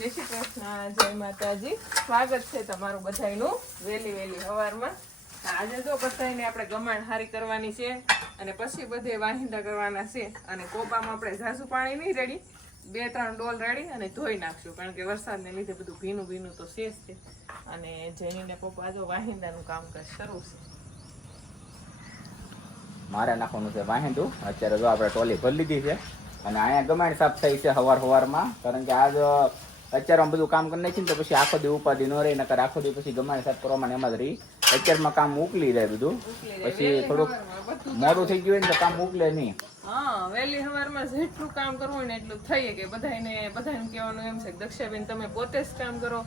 જય શ્રી કૃષ્ણ, જય માતાજી. સ્વાગત છે તમારું બધાયનું વહેલી વહેલી સવારમાં. આજે જો બધાને આપણે ગમાણ હારી કરવાની છે અને પછી બધે વાહિંદા કરવાના છે અને કોપામાં આપણે ઝાસુ પાણી નહીં રેડી. બે, ત્રણ ડોલ રેડી અને ધોઈ નાખશું, કારણ કે વરસાદને લીધે બધું ભીનું ભીનું તો શેષ છે. અને જઈને પપ્પા જો વાહિંદાનું કામકાજ શરૂ છે. મારે નાખવાનું છે વાહિંદું. અત્યારે જો આપણે ટોલી ભરી લીધી છે અને અહીંયા ગમાણ સાફ થઈ છે હવાર હવારમાં, કારણ કે આજ અત્યારે આમ બધું કામ કરી નાખીને તો પછી આખો દી ઉપાધિ ન રહી, નકર આખો દી પછી ગમાણ સાફ કરવામાં એમાં જ રહી અત્યારમાં કામ ઉકલી જાય બધું. પછી થોડુંક મોડું થઈ ગયું હોય ને તો કામ ઉકલે નહીં. વહેલી સવારમાં જેટલું કામ કરવું હોય ને એટલું થઈએ કે બધાને બધાને કહેવાનું એમ છે દક્ષાબેન, તમે પોતે જ કામ કરો.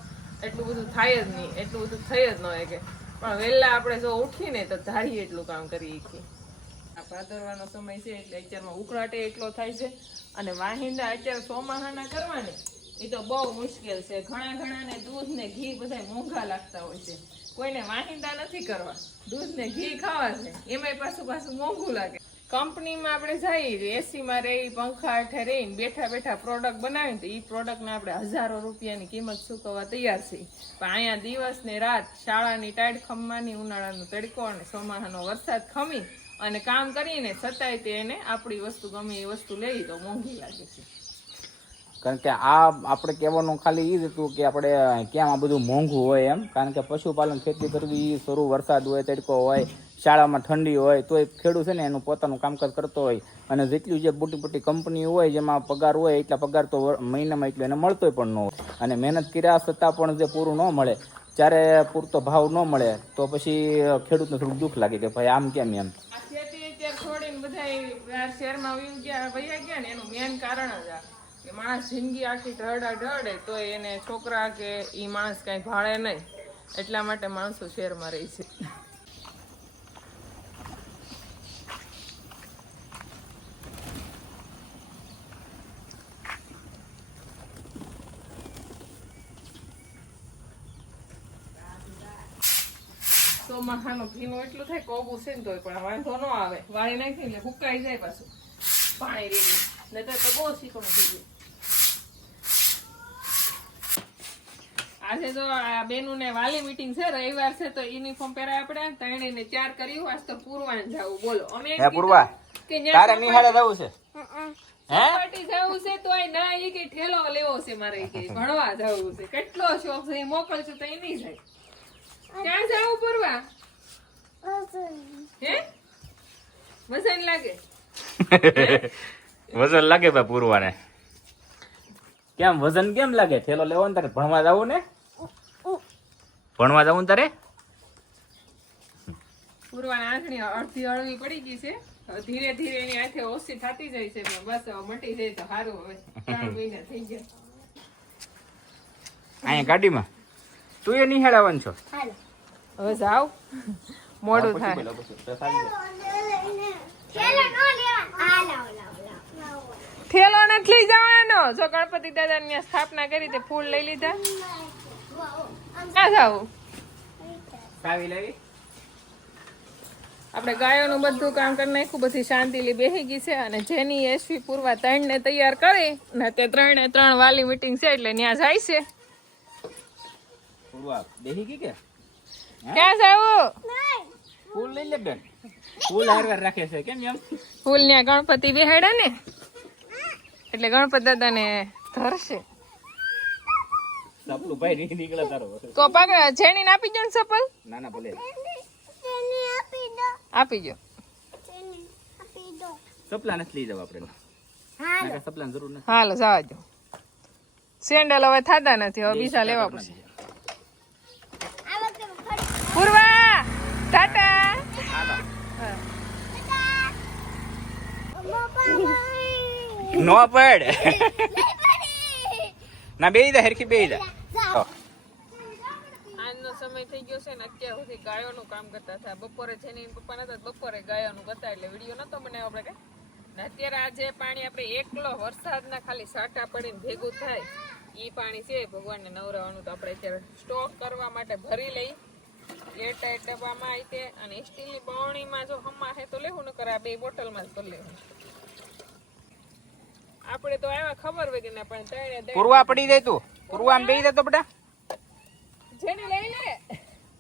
એટલું બધું થાય જ નહીં, એટલું બધું થઈ જ ન હોય કે. પણ વહેલા આપણે જો ઉઠીને તો ધારીએ એટલું કામ કરી કે. આ ભાદરવાનો સમય છે એટલે અત્યારમાં ઉકળાટે એટલો થાય છે. અને વાહિંદા અત્યારે સોમાહાના કરવાની. એ તો બહુ મુશ્કેલ છે. ઘણા ઘણાને દૂધ ને ઘી બધા મોંઘા લાગતા હોય છે. કોઈને વાહિંદા નથી કરવા. દૂધ ને ઘી ખાવા છે. એમાંય પાછું પાછું મોંઘું લાગે. કંપનીમાં આપણે જઈએ એસીમાં રહી, પંખા હેઠે રહીને બેઠા બેઠા પ્રોડક્ટ બનાવીને તો એ પ્રોડક્ટને આપણે હજારો રૂપિયાની કિંમત ચૂકવવા તૈયાર છીએ પણ અહીંયા દિવસ ને રાત શાળાની ટાઈટ ખમવાની, ઉનાળાનો તડકો અને ચોમાસાનો વરસાદ ખમી અને કામ કરીને છતાંય તે એને આપણી વસ્તુ ગમે એ વસ્તુ લેવી તો મોંઘી લાગે છે. કારણ કે આ આપણે કહેવાનું ખાલી એ જ હતું કે આપણે કેમ આ બધું મોંઘું હોય એમ. કારણ કે પશુપાલન ખેતી કરવી શરૂ વરસાદ હોય, તડકો હોય, શાળામાં ઠંડી હોય તો એ ખેડૂત છે ને એનું પોતાનું કામકાજ કરતો હોય. અને જેટલી જે મોટી મોટી કંપનીઓ હોય, જેમાં પગાર હોય, એટલા પગાર તો મહિનામાં એટલો એને મળતો પણ ન હોય. અને મહેનત કર્યા છતાં પણ જે પૂરું ન મળે, જ્યારે પૂરતો ભાવ ન મળે, તો પછી ખેડૂતને થોડુંક દુઃખ લાગે કે ભાઈ આમ કેમ એમ. છોડીને બધા શહેરમાં ગયા ને એનું મેન કારણ જ આ. કે માણસ જિંદગી આખી ઢળડા ઢળે તો એને છોકરા કે ઈ માણસ કાંઈ ભાળે નહીં. એટલા માટે માણસો શહેરમાં રહે છે. મહાનો ભીનું એટલું થાય કોબુ છે ને તોય, પણ વાંધો ન આવે. વાળી નાખી એટલે હુકાઈ જાય પાછું. પાણી રેડી. નહીં તો બહુ શીખણું થઈ ગયું. આજે તો આ બેનું ને વાલી મીટિંગ છે રવિવાર છે તો યુનિફોર્મ પહેરાય આપણે ત્રણે ને ચાર કર્યું આજ તો પૂરવાન જવું બોલો. અમે હે પૂર્વા? કે તારે નિહાળે જવું છે? હે પાર્ટી જવું છે તોય ના ઈ કે ઠેલો લેવો છે મારે કે ભણવા જવું છે. કેટલો શોખ છે એ મોકલશું તો એ નહીં જાય. ક્યાં જવું પૂરવા? હે? વજન લાગે. વજન લાગે ભાઈ પૂરવાને. કેમ વજન કેમ લાગે? થેલો લેવો ને તારે ભણવા જવું ને? ભણવા જવું તારે? પૂરવાની આંખણી અડધી હળવી પડી ગઈ છે. ધીરે ધીરે એની આંખે ઓછી થતી જાય છે બસ મટી જાય તો સારું હવે. ત્રણ મહિના થઈ ગયા. અહીંયા ગાડીમાં? તું એ નિહાળવાનું છો? હવે જાવ મોડું થાય. થેલો નથી લઈ જવાનો. જો ગણપતિ દાદા ની સ્થાપના કરી તે ફૂલ લઈ લીધા. ક્યાં જાવું આપણે ગાયોનું બધું કામ કરી નાખ્યું બધી શાંતિલી બેસી ગઈ છે અને જેની એસવી પૂરવા ત્રણને તૈયાર કરી ને તે ત્રણે ત્રણ વાલી મીટિંગ છે એટલે ત્યાં જાય છે. ક્યાં જાવું ફૂલ લઈ લે બેન. ફૂલ હારવાર રાખે છે કેમ એમ? ફૂલ ને ગણપતિ બેહાડે ને? એટલે ગણપતિ દાદાને ધરશે. સપલું ભાઈ નીકળે તારો તો પકડ જેણીને આપી દો ને ના ના ભલે. આપી દો. સપલા નથી લઈ જવા આપણે. નકર જરૂર નથી. હાલો જવા દો સેન્ડલ હવે થતા નથી હવે બીજા લેવા પડશે. પૂર્વા! ટાટા! નો પડ. ના બેહી જા હરખી બેહી જા. આજનો સમય થઈ ગયો છે ને અત્યાર સુધી ગાયોનું કામ કરતા હતા. બપોરે છે ને પપ્પા નતા બપોરે ગાયોનું કરતા એટલે વીડિયો નતો બનાવ્યો આપણે કે ને અત્યારે આ જે પાણી આપણે એકલો વરસાદના ખાલી સાટા પડીને ભેગું થાય એ પાણી છે ભગવાનને નવરાવાનું તો આપણે અત્યારે સ્ટોક કરવા માટે ભરી લઈ. એરટાઈટ ડબ્બામાં આવી તે અને સ્ટીલની બવણીમાં જો હમા હે તો લેવું, નકર આ બે બોટલમાં જ ભરી લેવું. આપણે તો આવ્યા ખબર હોય કે ના પણ પૂરવા પડી જાય તું. પૂરવા આમ બેહી દે તો જેની લઈ લે.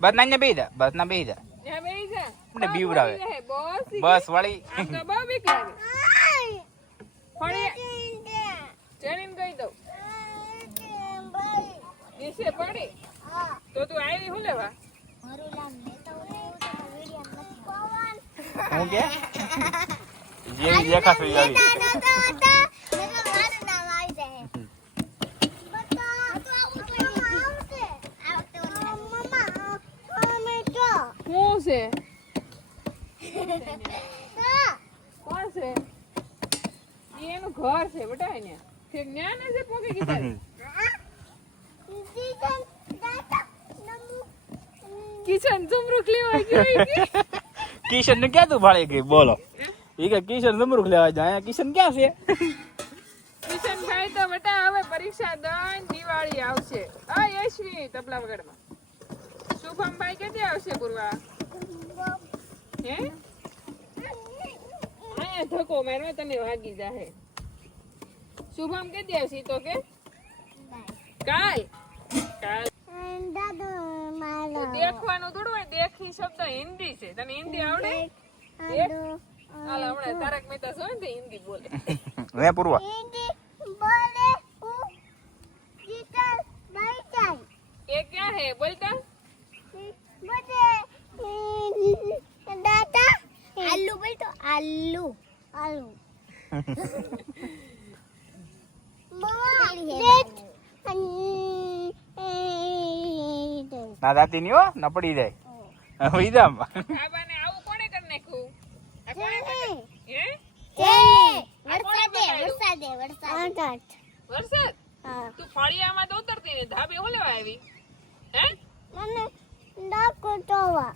બસ ના બેહી દે બસ ના બેહી દે ત્યાં બેહી જા. મને બીવડાવે. બસ વાળી બસ વળી. આમ તો બહુ બીક લાગે. ફળી કહી દઉં. નીચે પડી. તો તું આવી હું લેવા? હું કે? જેવી દેખાશે એવી આવી. છે? કોણ છે? એનું ઘર છે બેટા એને ઠીક ન્યા ને છે પોકે કીધા કિચન ઝુમરૂખ લેવા ગયો કિશન ને ક્યાં તું ભાડે ગઈ? બોલો. ઈ કે કિશન જમરૂખ લેવા જાય. કિશન ક્યાં છે? કિશન ભાઈ તો બેટા હવે પરીક્ષા દન દિવાળી આવશે. આ યશવી તબલા વગાડમાં શુભમ ભાઈ કેદી આવશે પૂર્વા? હે? આયા ધક્કો મારવા તને વાગી જાહે. શુભમ કે ઈ તો કે? કાલ. કાલ. તો દેખવાનું થોડું હોય દેખી શબ્દ હિન્દી છે. તને હિન્દી આવડે? હાલ હમણાં તારક મહેતા શું ને હિન્દી બોલે. રે પૂર્વા એ ક્યાં હે બોલતા આલू બેટો આલू. ના દાતી ની હો ના પડી જાય. હવે જામ. બાબાને આવું કોણે કરી નાખ્યું? આ કોણે કરી હે? વરસાદે વરસાદે વરસાદ. વરસાદ? હા. તું ફળિયામાં તો ઉતરતી ને ધાબે હો લેવા આવી? હે? મને ડાકો ટોવા